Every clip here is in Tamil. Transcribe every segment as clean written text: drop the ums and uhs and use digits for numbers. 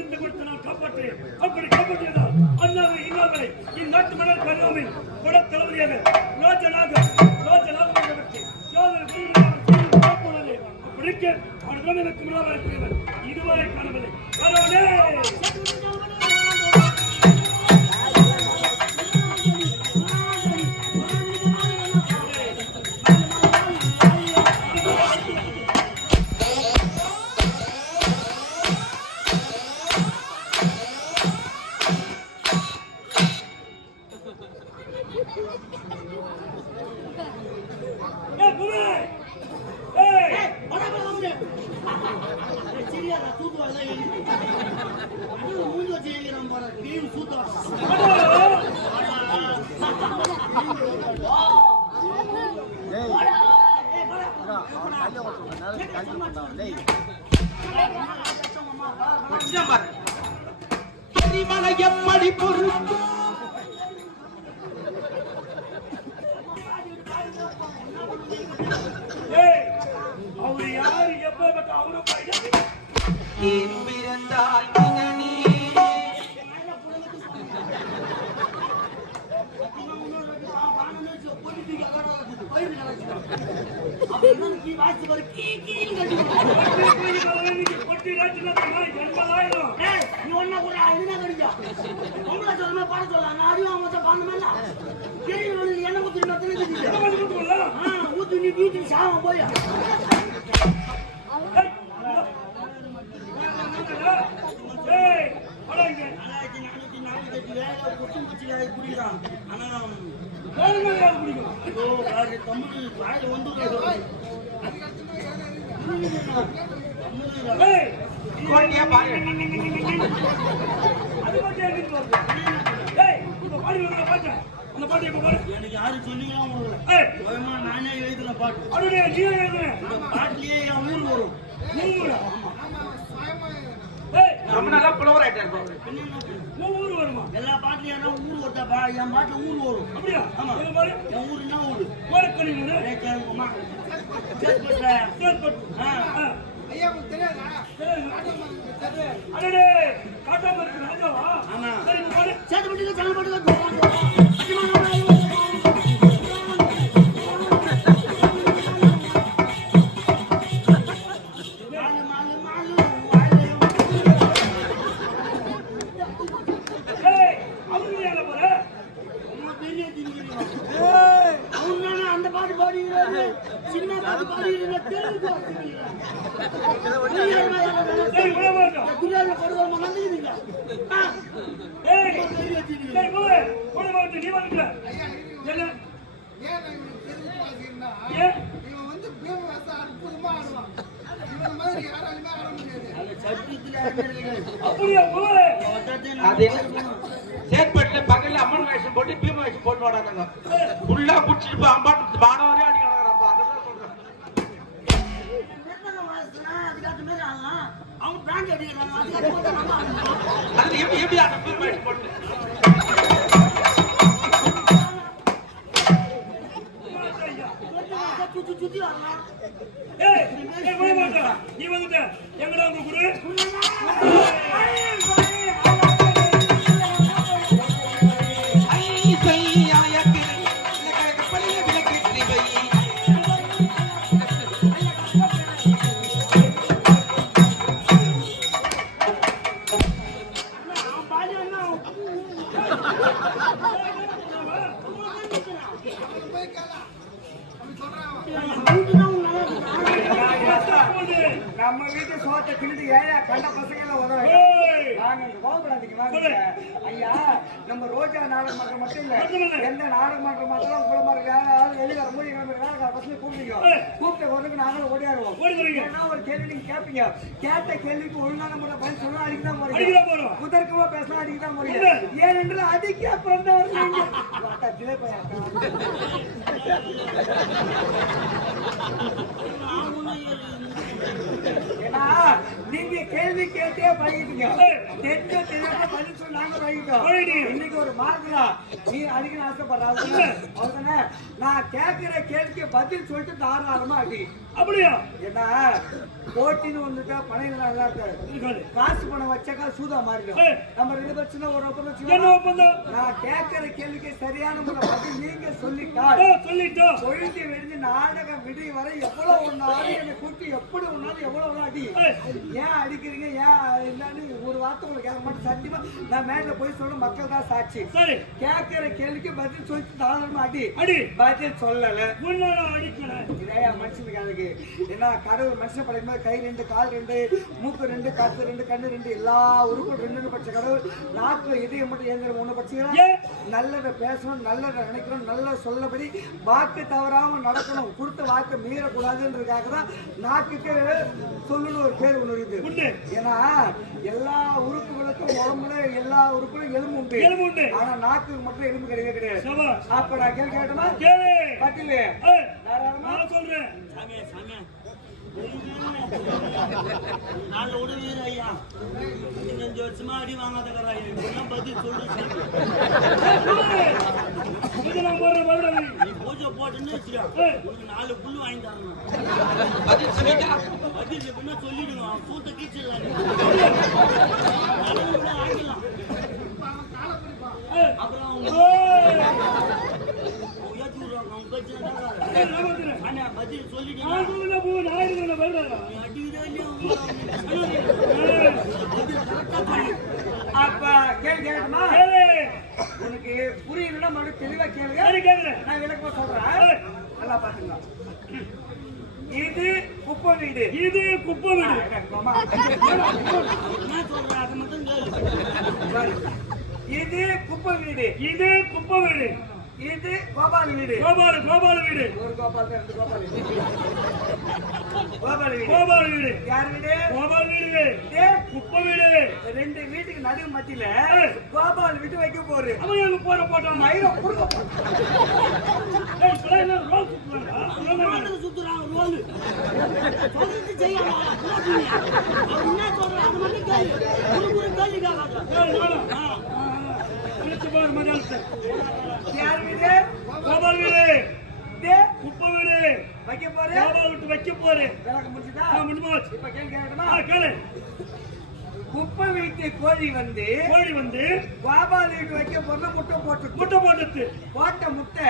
உயிர்ந்து கொடுத்து நான் காப்பாற்றேன். அப்படி காப்பாற்றியதால் அண்ணாவை இன்னாவை இந்நாட்டு மன்னர் கருவாமில் கொட தளபதியாக ராஜனாக பிடிக்க அவர்தான் எனக்கு முன்னாள் இருக்கிறவர். இதுவரை காணவில்லை. எப்படி பொறுப்பு அவரு யாரு எப்ப அவரு பிறந்தால் போய் எனக்கு யாரு சொன்னீங்களா நானே எழுதுன பாட்டு பாட்டிலேயே என் ஊர் வரும். ரொம்ப நல்லா புலவர் ஆயிட்டாரு. ஊர் வருமா? எல்லா பாட்டுலயும் ஊர் வருதா? என் பாட்டுல ஊர் வரும். அப்படியா? ஆமா. என் ஊர் என்ன ஊரு? கோரக்கணி ஊரு. அடடே காட்டாம இருக்கு ராஜாவா? ஆமா. சரி போடு. சேதுபட்டில சேதுபட்டில சேத்பட்டில பகல்ல அம்மன் வேஷம் போட்டு பீம வேஷம் போட்டு வாடாங்க. ஃபுல்லா குடிச்சிட்டு அம்பாட்டு பாடவரே அடி நடக்கறாப்பா. அததான் சொல்றேன். அவங்க பிராண்ட் அடிக்கிறாங்க. அது எப்படி அந்த பீம வேஷம் போட்டு நீ வந்துட்ட எங்கடா உங்க குரு? நம்ம வீட்டு சோத்தை தின்னுட்டு ஏயா கண்ட பசங்க உதவி ஐயா. நம்ம ரோஜா நாடக மன்றம் மட்டும் இல்ல, எந்த நாடக மன்றம் மட்டும் உங்களை மாதிரி வெளியே வரும்போது பசங்க கூப்பிட்டு ஒண்ணுக்கு நாங்களும் ஓடியாடுவோம். ஏன்னா ஒரு கேள்வி நீங்க கேட்பீங்க, கேட்ட கேள்விக்கு ஒழுங்கான முறை பதில் சொன்னா அடிக்கதான் போறீங்க, குதர்க்கமா பேசினா அடிக்கதான் போறீங்க. ஏனென்று அதுக்கு அப்புறம் தான் வருவீங்க. ஏன்னா நீங்க கேள்வி கேட்டே பழகிட்டீங்க. தெரியாம பதில் சொல்லி நாங்க பழகிட்டோம். இன்னைக்கு ஒரு மார்க்கா நீ அடிக்கணும் ஆசைப்படுறாங்க. அவ்வளவுதானே? நான் கேட்கிற கேள்விக்கு பதில் சொல்லிட்டு தாராளமா அடி. அப்படியா? ஏன்னா போட்டின்னு வந்துட்டா பணம் நல்லா இருக்காது. காசு பணம் வச்சாக்கா சூதா மாறிடும். நம்ம 2 பேரும் ஒரு ஒப்பந்தம். நான் கேட்கிற கேள்விக்கு சரியான முறை பதில் நீங்க சொல்லிட்டோம். பொழுது வெடிஞ்சு நாடகம் விடிய வரை எவ்வளவு ஒன்னாலும் என்னை கூட்டி எப்படி ஒன்னாலும் எவ்வளவு அடி. ஏன் அடிக்கிறீங்க ஏன் என்னன்னு ஒரு வார்த்தை உங்களுக்கு கேட்க மாட்டேன். சத்தியமா நான் மேல போய் சொல்ல மக்கள் தான் சாட்சி. கேட்கிற கேள்விக்கு பதில் சொல்லிட்டு தாராளமா அடி. பதில் சொல்லல இதையா மனுஷனுக்கு அதுக்கு ஏன்னா கடவுள் மனுஷன் படைக்கும்போது கை 2 கால் 2 மூக்கு 2 காத்து 2 கண்ணு 2 எல்லா உறுப்பும் 2 பட்ச கடவுள் நாக்கு இதயம் மட்டும் இயந்திரம் 1 பட்சிக்கிறோம். நல்லதை பேசணும் நல்லதை நினைக்கணும் நல்ல சொல்லபடி வாக்கு தவறாம நடக்கணும். கொடுத்த வாக்கு மீறக்கூடாதுன்றதுக்காக தான் நாக்குக்கு சொல்லணும் ஒரு பேர் ஒண்ணு இருக்குது. ஏன்னா எல்லா உறுப்புகளுக்கும் உடம்புல எல்லா உறுப்புகளும் எலும்பு உண்டு. ஆனா நாக்குக்கு மட்டும் எலும்பு கிடையாது. அப்ப நான் கேட்கட்டுமா? பட்டியல சொல்றேன். நாலு உடனே ஐயா 5 வருஷமா அடி வாங்காத பதில் சொல்றேன். பூஜை போட்டுன்னு உனக்கு 4 புல்லு வாங்கி தரணும். பதில் எப்படின்னா சொல்லிடுங்க. சூத்த கீச்சிடலாம். வாங்கிடலாம். அப்புறம் பதில் சொல்லிட்டீங்க. அப்ப கேட்கணுமா? உனக்கு புரியலன்னா மறுபடியும் தெளிவா கேளுங்க. நான் விளக்கமா சொல்றேன். நல்லா பாத்துக்கலாம். இது குப்பை வீடு. இது குப்பை வீடு. என்ன சொல்ற அதை மட்டும் கேளு. இது குப்பை வீடு. இது குப்பை வீடு. இது கோபால் வீடு. கோபால் வீடு. ஒரு கோபால் 2 கோபால் வீடு. கோபால் வீடு. யார் வீடு? கோபால் வீடு. குப்பை வீடு. 2 வீட்டுக்கு நடு மத்தியில கோபால் வீட்டு வைக்க போரு. அவன் எங்க போட்டோம் மயிரை புடுங்க. சுத்துறாங்க ரோல் சொல்லிட்டு செய்யலாம். என்ன சொல்ற அது மட்டும் கேள்வி யார் வீடு? கோபால் வீடு. குப்பை வீடு வைக்க போரு. கோபால் விட்டு வைக்க போரு. முடிச்சுதா? முடிஞ்சு. இப்ப கேட்கணுமா? கேளு. குப்பை வீட்டு கோழி வந்து கோபால் வீட்டு வைக்க போற முட்டை போட்டு போட்ட முட்டை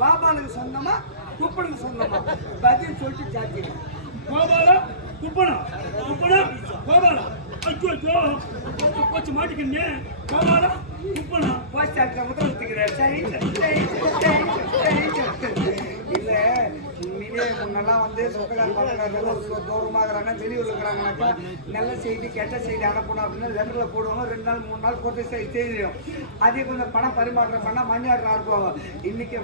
கோபாலுக்கு சொந்தமா குப்பனுக்கு சொந்தமா? பதில் சொல்லிட்டு சாத்தி. கோபாலா குப்பனா கோபாலா ஐயோ போச்சு மாட்டிக்கின்னு. கோபாலா குப்பனா போஸ்ட் ஆஃபீஸ்ல முதல் வச்சுக்கிறேன். இல்ல உண்மையிலே முன்னெல்லாம் வந்து சொந்தக்கார பக்கக்காரர்கள் தூரமாகறாங்க வெளியூர்ல இருக்கிறாங்கனாக்கா நல்ல செய்தி கெட்ட செய்தி அனுப்பணும் அப்படின்னா லெட்டர்ல போடுவாங்க. 2 நாள் 3 நாள் போட்டு செய்திடும். அதே கொஞ்சம் பணம் பரிமாற்றம் பண்ணா மணியாடுற அனுப்புவாங்க. இன்னைக்கு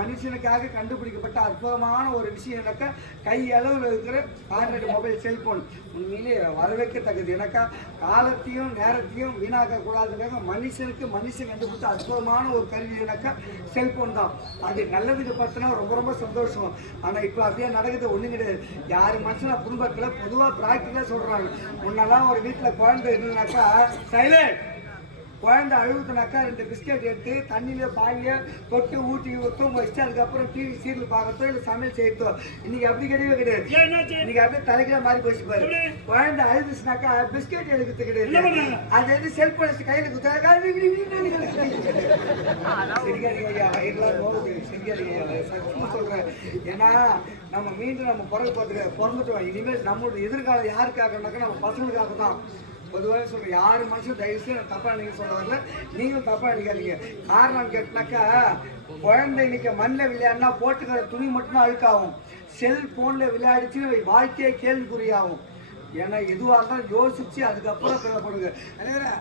மனுஷனுக்காக கண்டுபிடிக்கப்பட்ட அற்புதமான ஒரு விஷயம் எனக்கா கை அளவில் இருக்கிற ஆண்ட்ராய்டு மொபைல் செல்போன் உண்மையிலே வரவேற்கத்தக்கது. எனக்கா காலத்தையும் நேரத்தையும் வீணாக்க கூடாதுக்காக மனுஷன் கண்டுபிடிச்ச அற்புதமான ஒரு கருவி எனக்கா செல்போன் தான். அது நல்லதுக்கு பார்த்தோன்னா ரொம்ப ரொம்ப சந்தோஷம். ஆனா இப்ப அப்படியே நடக்குது ஒண்ணு கிடையாது. யாரு மனுஷன குடும்பத்துல பொதுவா பிராக்டிக்கலா சொல்றாங்க. முன்னெல்லாம் ஒரு வீட்டுல குழந்தை இருந்தாக்கா சைலண்ட் குழந்தை அழுகுதுனாக்கா 2 பிஸ்கெட் எடுத்து தண்ணியில பாலிய தொட்டு ஊட்டி தூங்க வச்சு அதுக்கப்புறம் டிவி சீரியல் பார்க்கறதோ இல்ல சமையல் செய்யறதோ. இன்னைக்கு அப்படி கிடையாது. இன்னைக்கு அப்படியே தலைக்கிற மாதிரி போச்சு பாரு. குழந்தை அழுதுச்சுனாக்கா பிஸ்கெட் எடுக்கிறது கிடையாது. அது வந்து செல்போன் எடுத்து கையில குத்தாக்கா சொல்றேன். ஏன்னா நம்ம மீண்டும் நம்ம பிறந்துட்டோம். இனிமேல் நம்மளோட எதிர்காலம் யாருக்காகனாக்கா நம்ம பசங்களுக்காக தான். பொதுவாக சொல்றேன். யாரு மனுஷன் தயவுசெய்து தப்பா நீங்க சொல்ல வரல. நீங்களும் தப்பா நினைக்காதீங்க. காரணம் கேட்டாக்கா குழந்தை இன்னைக்கு மண்ணில் விளையாடினா போட்டுக்கிற துணி மட்டும்தான் அழுக்காகும். செல்போன்ல விளையாடிச்சு வாழ்க்கையே கேள்விக்குறியாகும். ஏன்னா எதுவாக இருந்தாலும் யோசிச்சு அதுக்கப்புறம் தேவைப்படுங்க.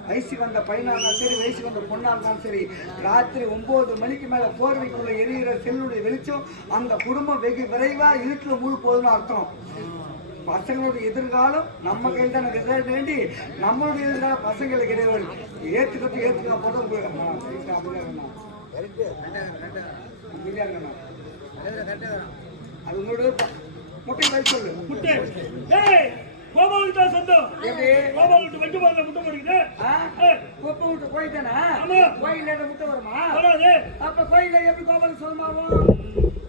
வயசுக்கு வந்த பையனா இருந்தாலும் சரி வயசுக்கு வந்த பொண்ணா இருந்தாலும் சரி ராத்திரி 9 மணிக்கு மேல போர்வைக்குள்ள எரிகிற செல்லுடைய வெளிச்சம் அந்த குடும்பம் வெகு விரைவா இருட்டில் மூழ்க போகுதுன்னு அர்த்தம். பசங்களுடைய எதிர்காலம் நம்ம கையில் தான் எனக்கு வேண்டி நம்மளுடைய எதிர்காலம் பசங்களுக்கு கிடையாது. ஏற்றுக்க போதும் அது உங்களோட முட்டை சொல்லு. முட்டை கோபாலுக்கு தான் சொந்தம். எப்படி? கோபாலுக்கு வெட்டு பாருங்க முட்டை போடுக்குது. ஆ? குப்பை விட்டு போயிட்டானா? ஆமா. கோயில்ல இருந்து முட்டை வருமா? வராது. அப்ப கோயில்ல எப்படி கோபாலுக்கு சொந்தமாகும்?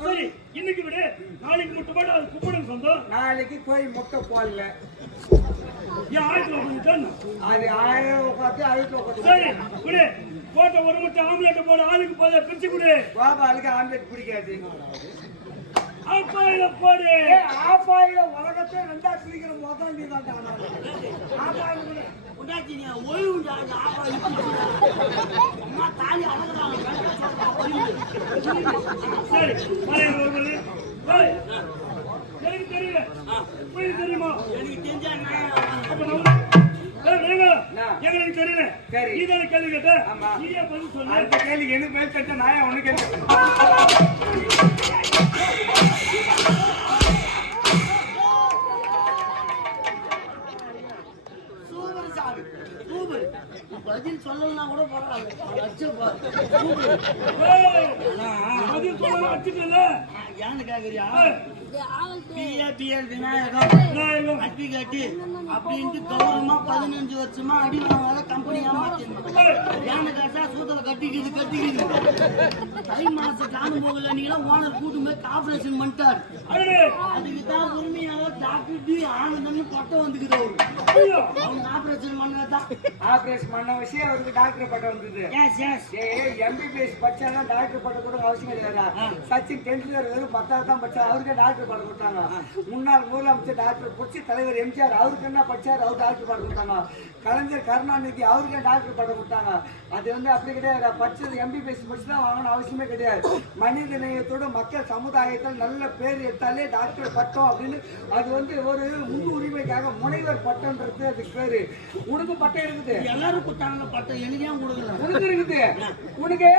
சரி, இன்னைக்கு விடு. நாளைக்கு முட்டை போட்டு அது குப்பனுக்கு சொந்தம். நாளைக்கு கோயில் முட்டை போடல. ஏன் ஆயிரத்தி உட்காந்து அது 1000 உட்காந்து அழுத்து சரி உட்காந்து விடு. போட்ட ஒரு முட்டை ஆம்லெட் போடு. ஆளுக்கு போத பிரிச்சு கொடு. கோபாலுக்கு ஆம்லெட் பிடிக்காது. ஆப்பாயில போடு. ஆப்பாயில உலகத்தை ரெண்டா பிரிக்கிற முதல் நீ தான் ஆப்பாயில உண்டாச்சி நீ ஓய்வு உண்டாச்சு. ஆப்பாயில அம்மா தாலி அழகுறாங்க. சரி பாருங்க ஒருவர். ஏய், எனக்கு தெரியல. உங்களுக்கு தெரியுமா? எனக்கு தெரிஞ்சா எங்களுக்கு தெரியல. சரி. நீ தானே கேள்வி கேட்ட? ஆமா. நீயே பதில் சொல்லு. அந்த கேள்வி எனக்கு பேர் கேட்ட நான் ஒண்ணு கேட்டேன். சூப்பர் சாமி, சூப்பர். பதில் சொல்லலன்னா கூட பரவாயில்ல. அச்சப்பா பதில் சொல்லலாம் வச்சுக்கல. ஏன்னு கேக்குறியா? விநாயகம் அட்டி கட்டி அப்படின்ட்டு கௌரவமா 15 வருஷமா அடி வாங்காத கம்பெனியா மாத்திருந்தோம். ஏன்னு கேட்டா சூத்தல கட்டிக்குது. தை மாசம் காணும் போகல நீங்க ஓனர் கூட்டு போய் ஆபரேஷன் பண்ணிட்டாரு. அதுக்கு தான் உரிமையாக டாக்டர் டி ஆனந்தம்னு பட்டம் வந்துக்குது. அவங்க ஆபரேஷன் பண்ணதான். ஆபரேஷன் பண்ண விஷயம் அவருக்கு டாக்டர் பட்டம் வந்தது. எம்பிபிஎஸ் படிச்சாலும் டாக்டர் பட்டம் கூட அவசியம் கிடையாது. சச்சின் டெண்டுல்கர் வெறும் 10வது தான் படிச்சா, அவருக்கே டாக்டர் பட்டம் கொடுத்தாங்க. முன்னாள் முதலமைச்சர் டாக்டர் புரட்சி தலைவர் எம்ஜிஆர் அவருக்கு என்ன படிச்சார், அவர் டாக்டர் பட்டம் கொடுத்தாங்க. கலைஞர் கருணாநிதி அவருக்கே டாக்டர் பட்டம் கொடுத்தாங்க. அது அப்படி கிடையாது. படிச்சது எம்பிபிஎஸ் படிச்சு தான் வாங்கணும் அவசியமே கிடையாது. மனித நேயத்தோட மக்கள் சமுதாயத்தில் நல்ல பேர் எடுத்தாலே டாக்டர் பட்டம் அப்படின்னு அது ஒரு முன் உரிமைக்காக முனைவர் பட்டம்ன்றது அதுக்கு பேரு. உனக்கு பட்டம் இருக்குது. எல்லாரும் கொடுத்தாங்க பட்டம். எனக்கு ஏன் கொடுக்கல? உனக்கு இருக்குது. உனக்கு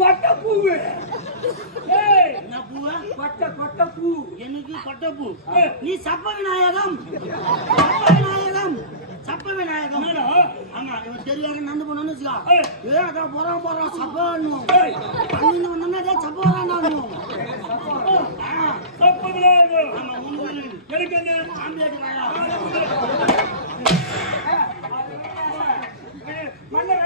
பட்ட பூவு. என்ன பூவா? பட்ட பூ. எனக்கு பட்டப்பூ. நீ சப்ப விநாயகம். ஆமா, இவன் தெரியாத நண்டு போனோன்னு வச்சுக்கா. அதான் போறான் சப்பான்னு சப்ப வரான்னு. சப்ப விநாயகம். ஆமா, எனக்கு அந்த ஆம்புலேட் வாயா. மன்னர்